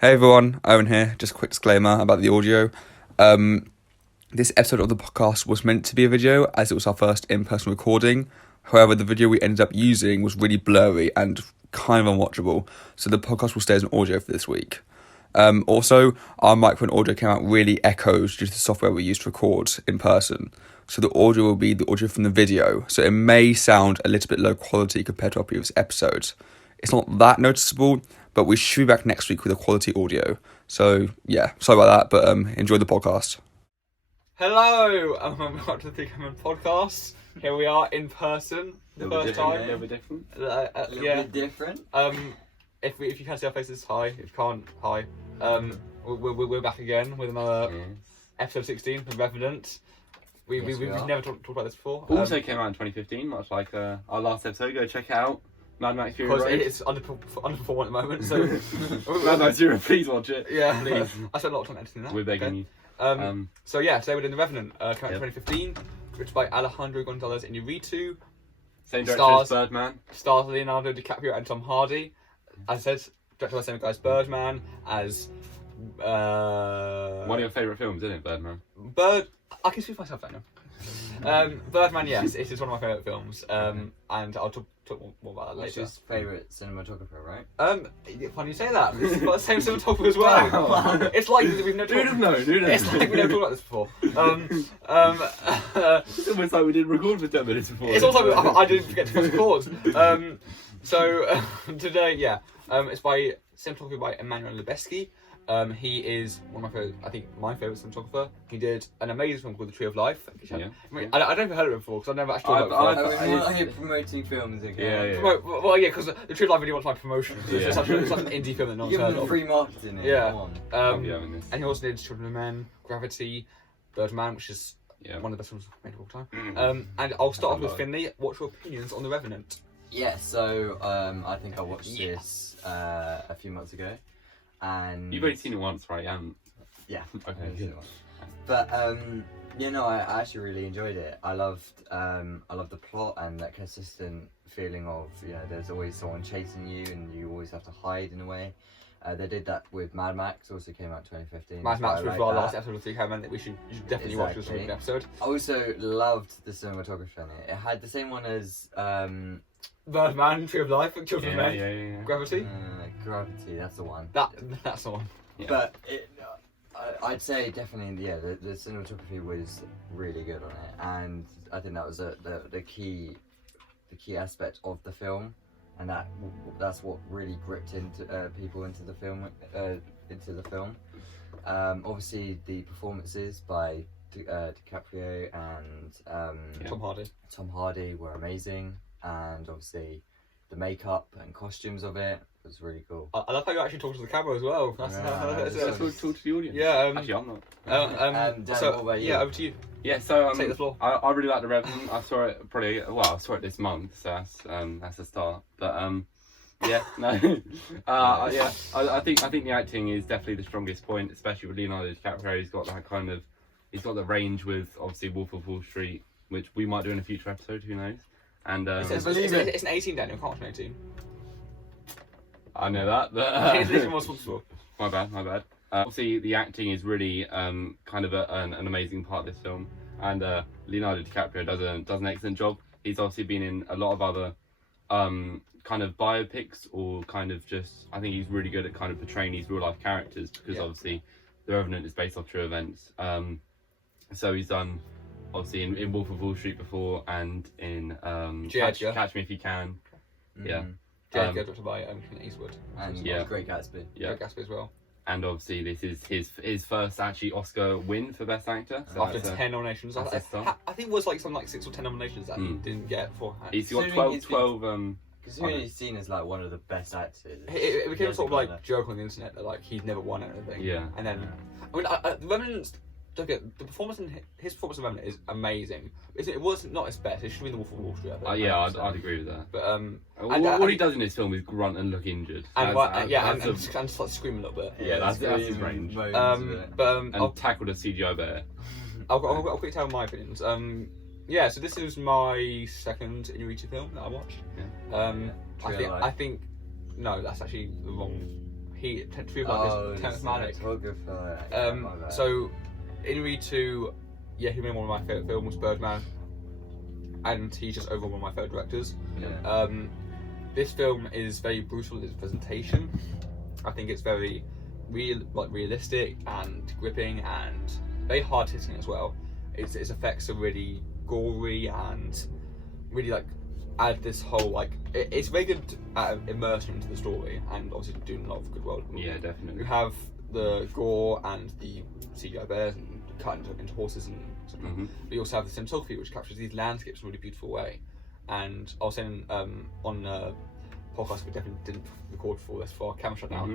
Hey everyone, Owen here. Just a quick disclaimer about the audio. This episode of the podcast was meant to be a video as it was our first in-person recording. However, the video we ended up using was really blurry and kind of unwatchable, so the podcast will stay as an audio for this week. Also, our microphone audio came out really echoed due to the software we used to record in person. So the audio will be the audio from the video, so it may sound a little bit low quality compared to our previous episodes. It's not that noticeable, but we should be back next week with a quality audio. So yeah, sorry about that, but enjoy the podcast. Hello, and welcome back to the ThreeCameramen podcast. Here we are in person, the first time. A little bit different. A little bit different. If you can see our faces, hi. If you can't, hi. We're back again with another episode 16 of Revenant. We've never talked about this before. Also came out in 2015, much like our last episode. Go check it out. Mad Max Fury Road. It's underperforming at the moment, so Mad Max Fury, please watch it. Yeah, please. I spent a lot of time editing that. We're begging you. So yeah, today we're doing The Revenant. Came out in 2015, written by Alejandro González Iñárritu. Same director as Birdman. Stars Leonardo, DiCaprio, and Tom Hardy. As I said, directed by the same guy as Birdman, as one of your favourite films, isn't it, Birdman? I can speak for myself, don't know. Birdman, yes, it is one of my favourite films. And I'll talk more about that later. What's your favourite cinematographer, right? Funny you say that. It's got the same cinematographer as well. Wow. It's like we've never talked. It's like we've never talked about this before. It's almost like we didn't record for 10 minutes before. It's also like I didn't forget to press record. So today, it's by cinematography by Emmanuel Lubezki. He is one of my favourite, I think my favourite cinematographer. He did an amazing film called The Tree of Life. I don't know if you've heard of it before, because I've never actually talked about it before. You're promoting films again. Yeah. Well, yeah, because The Tree of Life really wants my promotion. It's like an indie film that no one's Give heard them of. free marketing. Yeah. Come on. And he also did Children of Men, Gravity, Birdman, which is one of the best films made of all time. And I'll start off with Finley. What's your opinions on The Revenant? Yeah, so I think I watched this a few months ago. And You've only seen it once, right? Yeah. Okay, good. But I actually really enjoyed it. I loved the plot and that consistent feeling of there's always someone chasing you and you always have to hide in a way. They did that with Mad Max, also came out in 2015. Mad Max was our last episode of ThreeCameramen that you should definitely watch this episode. I also loved the cinematography in it. It had the same one as Birdman, Tree of Life, Children of Men, Yeah. Gravity. Gravity, that's the one. That's the one. Yeah. But I'd say definitely, the cinematography was really good on it, and I think that was the key aspect of the film, and that's what really gripped into people into the film. Obviously, the performances by DiCaprio and Tom Hardy were amazing, and obviously the makeup and costumes of it was really cool. I love how you actually talk to the camera as well. That's Talk to the audience. Yeah. Actually, I'm not. And Dan, what about you? Yeah, over to you. Yeah, so Take the floor. I really like The Revenant. I saw it this month, so that's a start. But I think the acting is definitely the strongest point, especially with Leonardo DiCaprio. He's got the range with obviously Wolf of Wall Street, which we might do in a future episode. Who knows? And it's an 18, Daniel. Can't watch an 18. I know that. But, It's more responsible. My bad. Obviously, the acting is really kind of an amazing part of this film, and Leonardo DiCaprio does an excellent job. He's obviously been in a lot of other kind of biopics, or kind of just, I think he's really good at kind of portraying these real life characters, because obviously The Revenant is based off true events. So he's done obviously in Wolf of Wall Street before, and in Catch Me If You Can. Directed by Clint Eastwood. And Great Gatsby. Great Gatsby as well. And obviously this is his first actually Oscar win for Best Actor. So after 10 nominations. I think it was like something like 6 or 10 nominations that he didn't get beforehand. He's got 12 Considering he's seen as like one of the best actors. It became sort of like joke on the internet that like he'd never won anything. Yeah. And then, The Revenant, the performance in his performance in Revenant is amazing. It was not his best. It should be the Wolf of Wall Street. I think. I'd agree with that. But what he does in this film is grunt and look injured. And start screaming a little bit. Yeah, that's his range. And tackled a CGI bear. I'll quickly tell my opinions. So this is my second Iñárritu film that I watched. Yeah. I think no, that's actually the wrong. he tends to be like this charismatic. Cinematographer. So Iñárritu, yeah, he made one of my favourite films, Birdman, and he's just overall one of my favourite directors. Yeah. This film is very brutal in its presentation. I think it's very realistic and gripping and very hard hitting as well. Its effects are really gory and really like add this whole like it's very good at immersing into the story and obviously doing a lot of good work. Yeah, definitely. You have the gore and the CGI bears and cut into horses and stuff. But you also have the cinematography, which captures these landscapes in a really beautiful way. And I was saying on podcast we definitely didn't record for this for our camera shot now.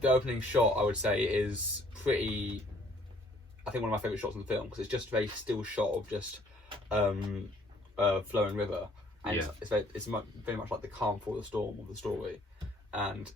The opening shot, I would say, is pretty. I think one of my favourite shots in the film because it's just a very still shot of just flowing river, and it's very much like the calm before the storm of the story, and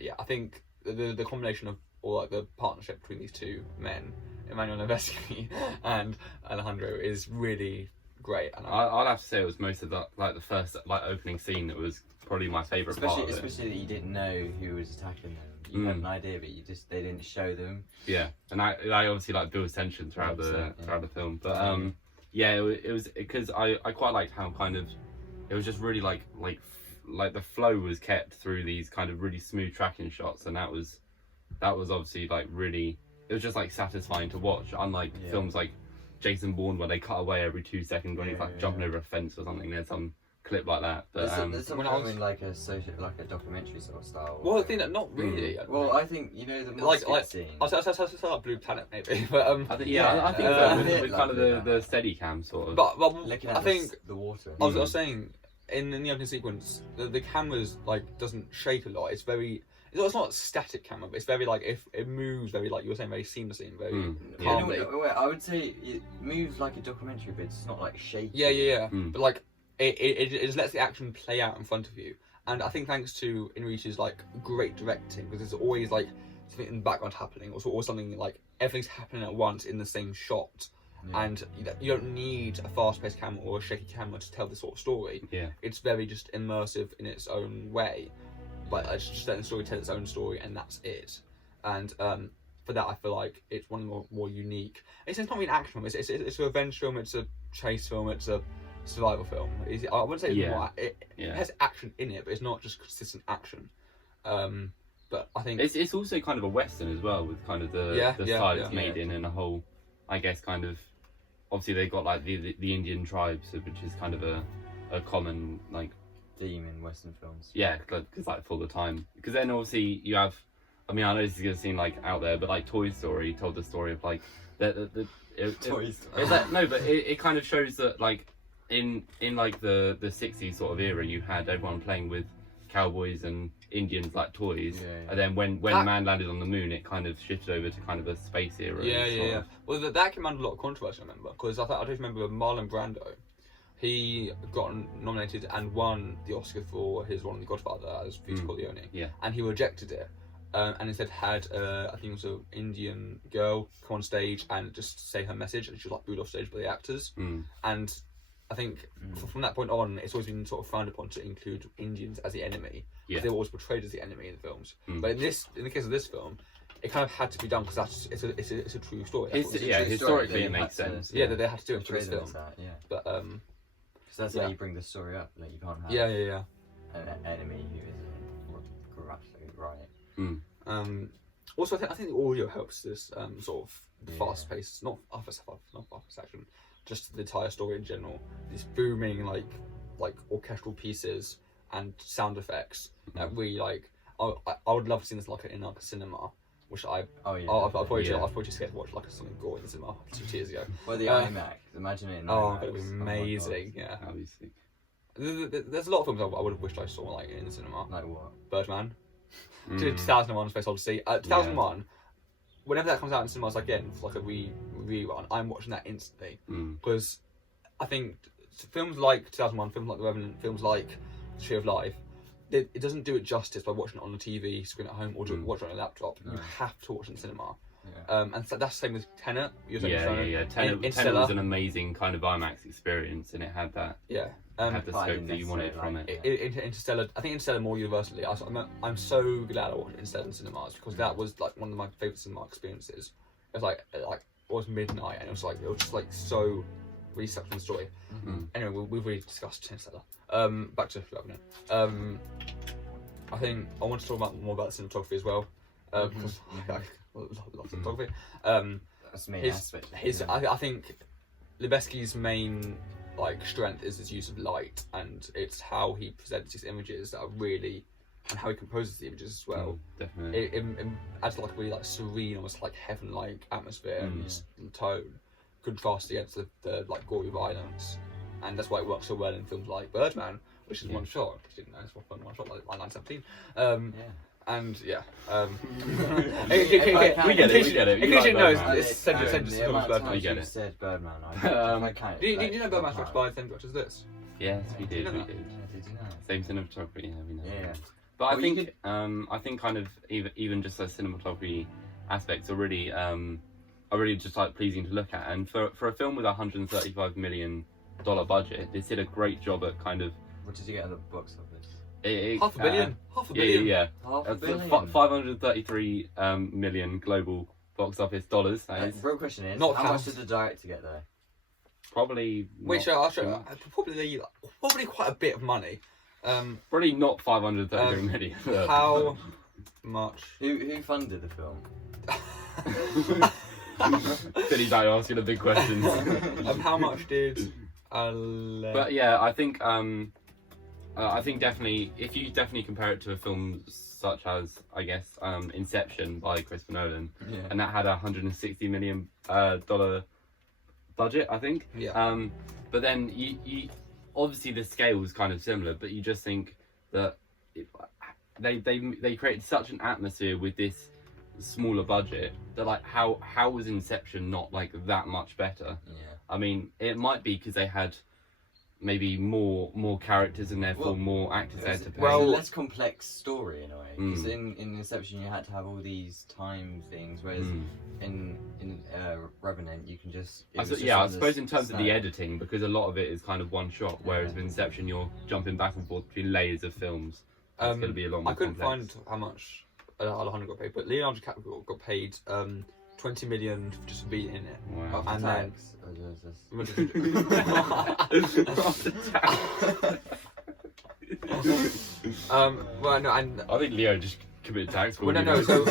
yeah, I think the combination of or like the partnership between these two men, Emmanuel Lubezki and Alejandro, is really great. And I'd have to say it was most of the first opening scene that was probably my favourite part of it. Especially that you didn't know who was attacking them. You had an idea, but they didn't show them. Yeah, and I obviously builds tension throughout the film. But it was because I quite liked how kind of it was just really like the flow was kept through these kind of really smooth tracking shots, and that was obviously really it was just satisfying to watch. Unlike films like Jason Bourne where they cut away every 2 seconds when he's jumping over a fence or something. There's some clip like that. But there's some film in like a documentary sort of style. Well, I think that not really. Well, I think the mosque scene. I'll say Blue Planet maybe, but I think so, with kind of the Steadicam sort of. But looking at I think the water. I was saying in the opening sequence, the camera's doesn't shake a lot. It's not a static camera, but it's very it moves very you were saying very seamlessly and very calmly. I would say it moves like a documentary, but it's not shaky. Yeah. But it just lets the action play out in front of you, and I think thanks to Iñárritu's great directing, because there's always something in the background happening, or something everything's happening at once in the same shot. Yeah. And you don't need a fast-paced camera or a shaky camera to tell this sort of story. Yeah, it's very just immersive in its own way. But it's just letting the story tell its own story, and that's it. And for that, I feel like it's one of the more unique. It's not really an action film. It's a revenge film. It's a chase film. It's a survival film. I wouldn't say it's more. It has action in it, but it's not just consistent action. But I think it's also kind of a western as well, with kind of the style it's made in, and a whole, I guess, kind of. Obviously, they've got the Indian tribes, which is kind of a common theme in Western films. Yeah, because for the time. Because then obviously you have, I mean, I know this is gonna seem out there, but Toy Story told the story of Toy Story. But it kind of shows that in the 60s sort of era, you had everyone playing with cowboys and Indians toys, and then when man landed on the moon, it kind of shifted over to kind of a space era. Yeah. Well, that came under a lot of controversy, I remember, because I just remember Marlon Brando. He got nominated and won the Oscar for his role in The Godfather as Vito Corleone. Yeah. And he rejected it, and instead had I think it was an Indian girl come on stage and just say her message, and she was booed off stage by the actors. And I think from that point on, it's always been sort of frowned upon to include Indians as the enemy. Yeah. They were always portrayed as the enemy in the films. But in the case of this film, it kind of had to be done because it's a true story. Historically it makes sense. Yeah, that they had to do it for this film. But that's how you bring the story up. You can't have an enemy who isn't corruptly right. Also, I think the audio helps this sort of fast-paced, not fast action, just the entire story in general. These booming like orchestral pieces and sound effects that really I would love to see this in a cinema. Which I've probably scared to watch something gory in the cinema 2 years ago. Well, the IMAX, imagine it in IMAX. It'd be amazing. That'd be sick. There's a lot of films I would have wished I saw in the cinema. Like what? Birdman. 2001: Space Odyssey. 2001. Whenever that comes out in cinemas again for a rerun, I'm watching that instantly because I think films like 2001, films like The Revenant, films like The Tree of Life. It doesn't do it justice by watching it on the TV screen at home or watch it on a laptop. You have to watch it in the cinema. And so that's the same with Tenet. Tenet Interstellar. was an amazing kind of IMAX experience, and it had that. Yeah. Had the but I scope didn't that you wanted from necessarily it. Interstellar. I think Interstellar more universally. I'm so glad I watched Interstellar in cinemas because that was like one of my favourite cinema experiences. It was like it was midnight and it was just like so really sucked in the story. Mm-hmm. Anyway, we've already discussed Interstellar. Back to Revenant. I think I want to talk about more about cinematography as well because I love cinematography. That's the main aspect. I think Lebowski's main strength is his use of light, and it's how he presents his images that are really, and how he composes the images as well. Definitely. It adds a really serene, almost heaven-like atmosphere and tone, contrasted against the gory violence, and that's why it works so well in films like Birdman, which is one shot. I didn't know it's one shot, like 917. And yeah, we get it. In case you know, it's the amount of times We get you it. said Birdman. I can't. Do you know Birdman's directed by the same director as this? Yes, we did. know We that? did. Did you know? Same cinematography. Yeah, we know. Yeah. But I Well, you think kind of even just those cinematography aspects are really just pleasing to look at. And for a film with $135 million budget, they did a great job at kind of. What did you get at the box office? Half a billion. Yeah. Half a billion. 533 million global box office dollars. That is Real question is, Not how pounds. much did the director get there? probably Which not, I'll show you. Probably quite a bit of money. probably not 533 million. How much? Who funded the film? Billy's out asking the big questions. How much did? But yeah, I think definitely if you compare it to a film such as Inception by Christopher Nolan, and that had $160 million dollar budget, I think. Yeah. But then you obviously the scale was kind of similar, but you just think that they created such an atmosphere with this smaller budget that how was Inception not that much better? Yeah. I mean, it might be because they had maybe more characters and therefore more actors there to play. Well, it's a less complex story in a way. Because Mm. in Inception you had to have all these time things, whereas in Revenant you can just. I suppose in terms of the editing, because a lot of it is kind of one shot, whereas with Inception you're jumping back and forth between layers of films. It's going to be a lot more I couldn't complex. find how much Alejandro got paid, but Leonardo DiCaprio got paid 20 million just for being in it. Wow. And then well, no, and I think Leo just committed tax. well, no. So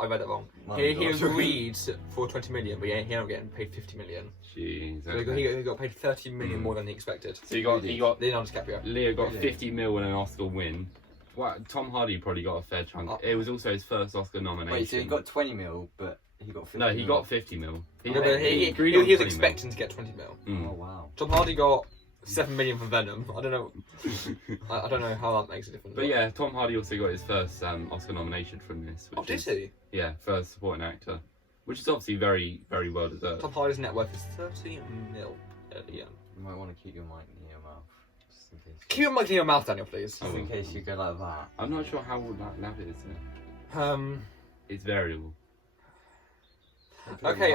I read it wrong. My He God. agreed for 20 million, but he ended up getting paid 50 million. Jeez. So Okay. he got paid 30 million more than he expected. So he got Leonardo DiCaprio. Leo got Really? 50 mil and an Oscar win. Wow, Tom Hardy probably got a fair chunk. It was also his first Oscar nomination. Wait, so he got 20 mil, but he got 50 No, he mil. got 50 mil. He agreed on was 20 expecting to get 20 mil. mil. Oh wow. Tom Hardy got 7 million for Venom. I don't know. I don't know how that makes a difference. But yeah, Tom Hardy also got his first Oscar nomination from this. Oh, did he? Yeah, for supporting actor, which is obviously very, very well deserved. Tom Hardy's net worth is 30 mil at the end. You might want to keep your mic near your mouth, just in case. Keep your mic in your mouth, Daniel, please. Just in case you go like that. I'm not sure how loud it is. It's variable. Okay,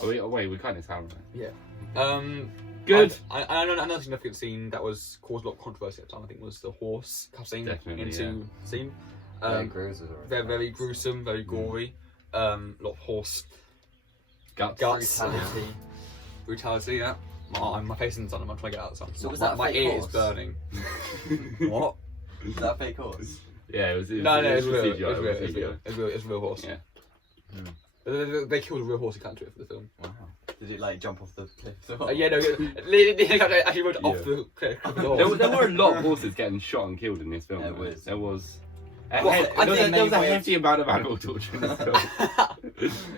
We're kind of sound right. Yeah. Good. I know another significant scene that caused a lot of controversy at the time. I think was the horse cussing Definitely, into scene. Very gruesome. Very gruesome, very gory. Lot of horse Guts. brutality. Yeah. My face is on. I'm trying to get out of something. So was my, that my fake ear horse? is burning. What? Is that a fake horse? Yeah, it was. No, it's real. CGI, It's real. It's a real horse. Yeah. They killed a real horse and cut into it for the film. Wow. Did it jump off the cliff? Yeah, no, they actually went off the cliff. There were a lot of horses getting shot and killed in this film. There though. was. There was. Well, I There think was a they were- hefty amount of animal torture in this film.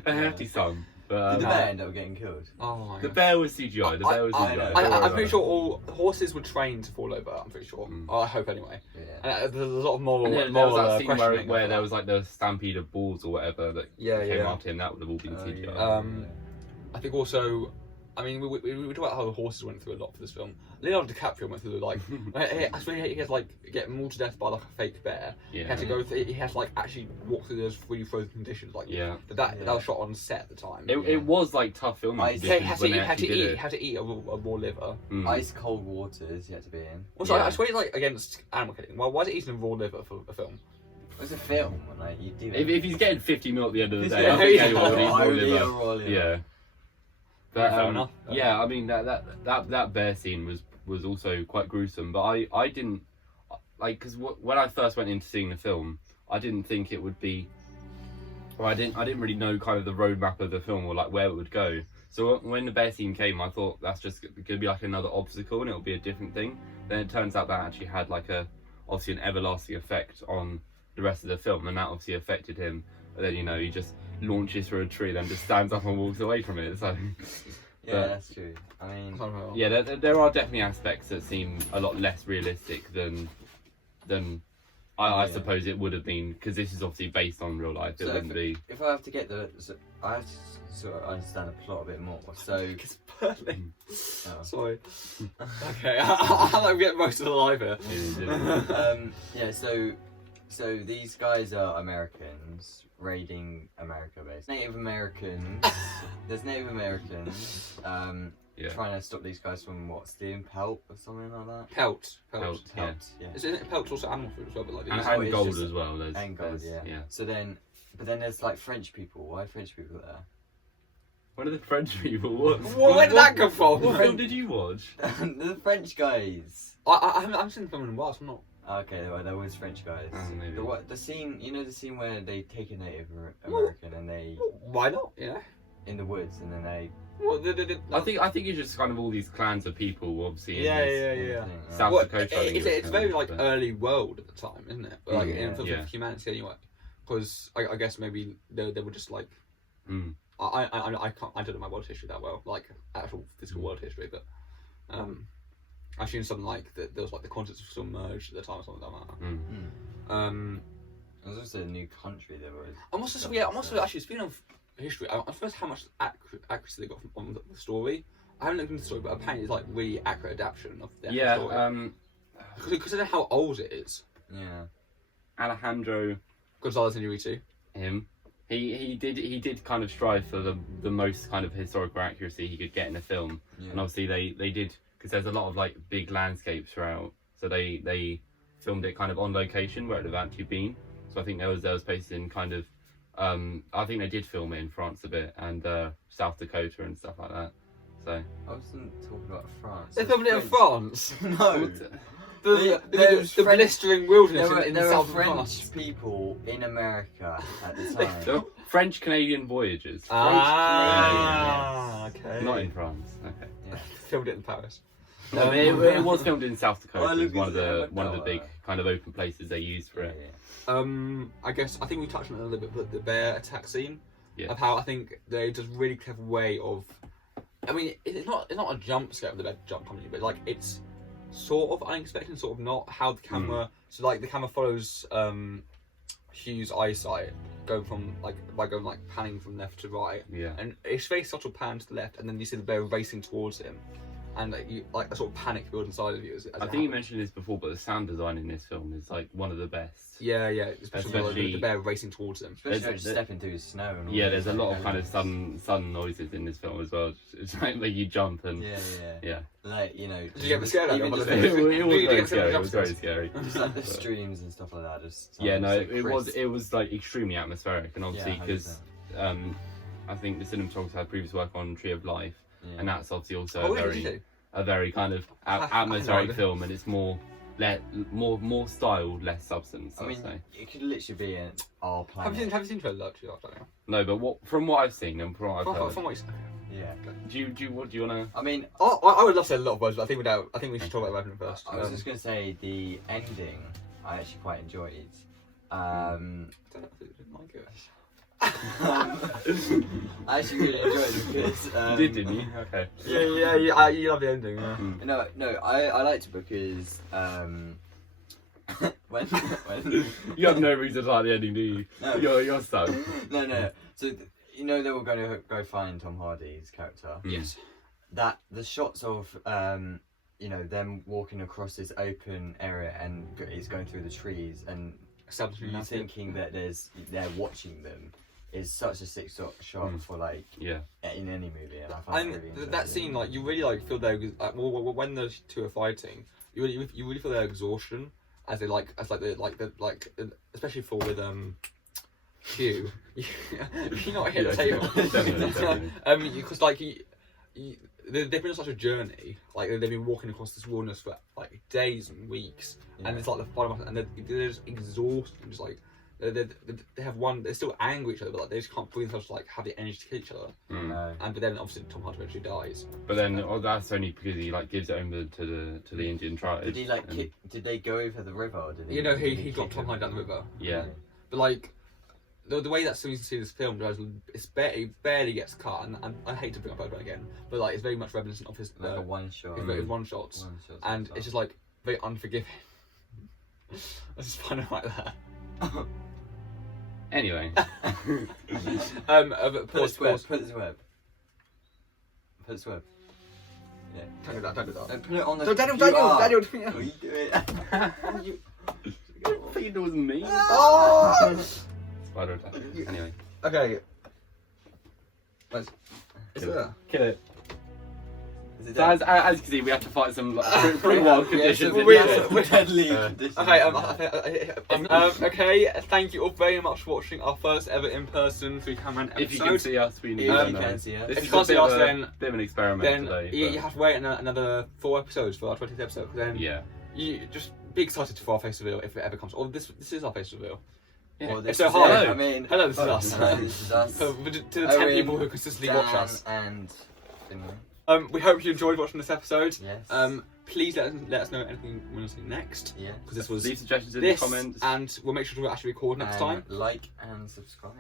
A hefty sum. But, Did the bear end up getting killed? Oh my the god. bear was CGI. The bear was I CGI. know. Don't worry I'm about pretty it. sure all horses were trained to fall over. I'm pretty sure. I hope anyway. Yeah. And there's a lot of moral. And there was that scene questioning where after there that. was the stampede of bulls or whatever that Yeah, came yeah. after him. That would have all been CGI. I think also, I mean, we talk about how the horses went through a lot for this film. Leonardo DiCaprio went through like, I swear he had to like get mauled to death by like a fake bear. Yeah. He had to go through. He had to like actually walk through those really frozen conditions. Like, that was shot on set at the time. It was like tough filming conditions He had to eat a raw liver. Ice cold waters he had to be in. Also, I swear he's like against animal killing. Well, why is he eating raw liver for a film? It's a film, like you do. If he's getting 50 mil at the end of the day, I think anyone would eat raw liver. Yeah. But fair enough. Yeah, I mean that bear scene was also quite gruesome. But I didn't like, because when I first went into seeing the film, I didn't think it would be. Or I didn't really know kind of the roadmap of the film or like where it would go. So when the bear scene came, I thought that's just going to be like another obstacle and it'll be a different thing. Then it turns out that actually had like obviously an everlasting effect on the rest of the film, and that obviously affected him. But then he just launches through a tree, then just stands up and walks away from it. So that's true. I mean, there are definitely aspects that seem a lot less realistic than I suppose it would have been, because this is obviously based on real life. It wouldn't be. If I have to get I have to sort of understand the plot a bit more. So it's perfect. Sorry. Okay, I'll get most of the live here. So these guys are Americans raiding America, basically. Native Americans. There's Native Americans trying to stop these guys from stealing pelt or something like that. Pelt. Yeah. Isn't pelt also animal food as well? But like and gold as well. And gold, yeah. So then, but then there's like French people. Why are French people there? What are the French people? Where did that come from? What film did you watch? The French guys. I haven't seen the film in a while, so I'm not. Okay, well, there was French guys. Maybe. The scene, the scene where they take a Native American and they. Why not? Yeah. In the woods, and then they. Well, I think it's just kind of all these clans of people, obviously. Yeah. South Dakota. It's very like early world at the time, isn't it? But, like for humanity anyway, because I guess maybe they were just like. I don't know my world history that well, like actual physical world history, but I assume something like that there was like the continents were still merged at the time or something like that. There was also a new country there was. I'm also actually speaking of history, I'm surprised how much accuracy they got from the story. I haven't looked into the story, but apparently it's like really accurate adaptation of the story. Because of how old it is. Yeah. Alejandro González Iñárritu. Him. He did kind of strive for the most kind of historical accuracy he could get in a film, and obviously they did, because there's a lot of like big landscapes throughout, so they filmed it kind of on location where it had actually been. So I think there was places in kind of I think they did film it in France a bit, and South Dakota and stuff like that. So I wasn't talking about France. They filmed it in France. No. The blistering wilderness in the south of France. There were French people in America at the time. So, French-Canadian voyages. Okay. Not in France. Okay. Yeah. Filmed it in Paris. No, it was filmed in South Dakota. It was one of the big kind of open places they used for it. I think we touched on it a little bit, but the bear attack scene. Yeah. Of how I think they just really clever way of. I mean, it's not a jump scare of the bear jump coming, but like it's sort of unexpected, sort of not. How the camera, so like the camera follows Hugh's eyesight going from panning from left to right, and it's very subtle pan to the left, and then you see the bear racing towards him, and a sort of panic builds inside of you. I think you mentioned this before, but the sound design in this film is like one of the best. Yeah, especially the bear racing towards him. Especially stepping through snow. And there's a lot of kind of sun noises in this film as well. It's like you jump and like Did you get scared? It was very scary. It was very scary. Just like the streams and stuff like that. It was like extremely atmospheric, and obviously because I think the cinematographer had previous work on Tree of Life, and that's obviously also a very kind of atmospheric film, and it's more style, less substance. I mean, it could literally be in our planet. Have you seen Tree of Life? No, but from what I've seen and from what I've heard. From what you said. Yeah. Do you want to? I mean, I would love to say a lot of words, but I think we should talk about Revenant first. I was just gonna say the ending. I actually quite enjoyed. I don't know if I didn't like it. I actually really enjoyed it because you didn't you? Okay. Yeah. You love the ending. Yeah. No. I liked it because when you have no reason to like the ending, do you? No. You're stuck. No. So they were going to go find Tom Hardy's character. Yes. that the shots of you know, them walking across this open area and he's going through the trees and Establishing you that. thinking that they're watching them is such a sick shot for like Yeah. in any movie, and I find it really And interesting. that scene, like, you really like feel their when the two are fighting, you really feel their exhaustion as they especially for with Hugh. You not hit the table. Definitely. Because like they've been on such a journey, like they've been walking across this wilderness for like days and weeks, and it's like the bottom, and they're just exhausted, and just like they have one. They're still angry at each other, but like they just can't bring themselves to like have the energy to kill each other. No. And but then obviously Tom Hardy eventually dies. But then that's only because he like gives it over to the Indian tribe. Did he like kick? Did they go over the river? Or did he? You know, did he dropped kick Tom him? Hardy down the river. Yeah. But like the way that you see this film, it barely gets cut, and I hate to bring up Revenant again, but like it's very much reminiscent of his Like a one shot. his one shots, and it's just like very unforgiving. I just find it like that. Anyway. But Put pause. this web. Put this web. Put this web. Yeah. Don't do that. Don't do that. And put it on the. No, Daniel. What are you doing? I think it was me. Oh! Spider attack. Anyway. Okay. Is there? Kill it. Is it So as you can see, we have to fight some like, pretty wild conditions. so in we're- this. we're deadly conditions. Okay, okay, thank you all very much for watching our first ever in-person ThreeCameramen episode. If you can see us, we need If to you know. can see us. This If is you can't a see bit us, of then- bit of an experiment Then today. you but- have to wait another 4 episodes for our 20th episode. Then Yeah. you just be excited for our face reveal if it ever comes. Or this is our face reveal. Yeah. Well, this So is hi. it. I mean, Hello, this is us. Hello, this is us. To the 10 Owen, people who consistently watch Dan, us. And Finley. We hope you enjoyed watching this episode. Yes. Please let us know anything you want to see next. Yeah. Because this was Leave suggestions in this, the comments. and we'll make sure to actually record next time. Like and subscribe.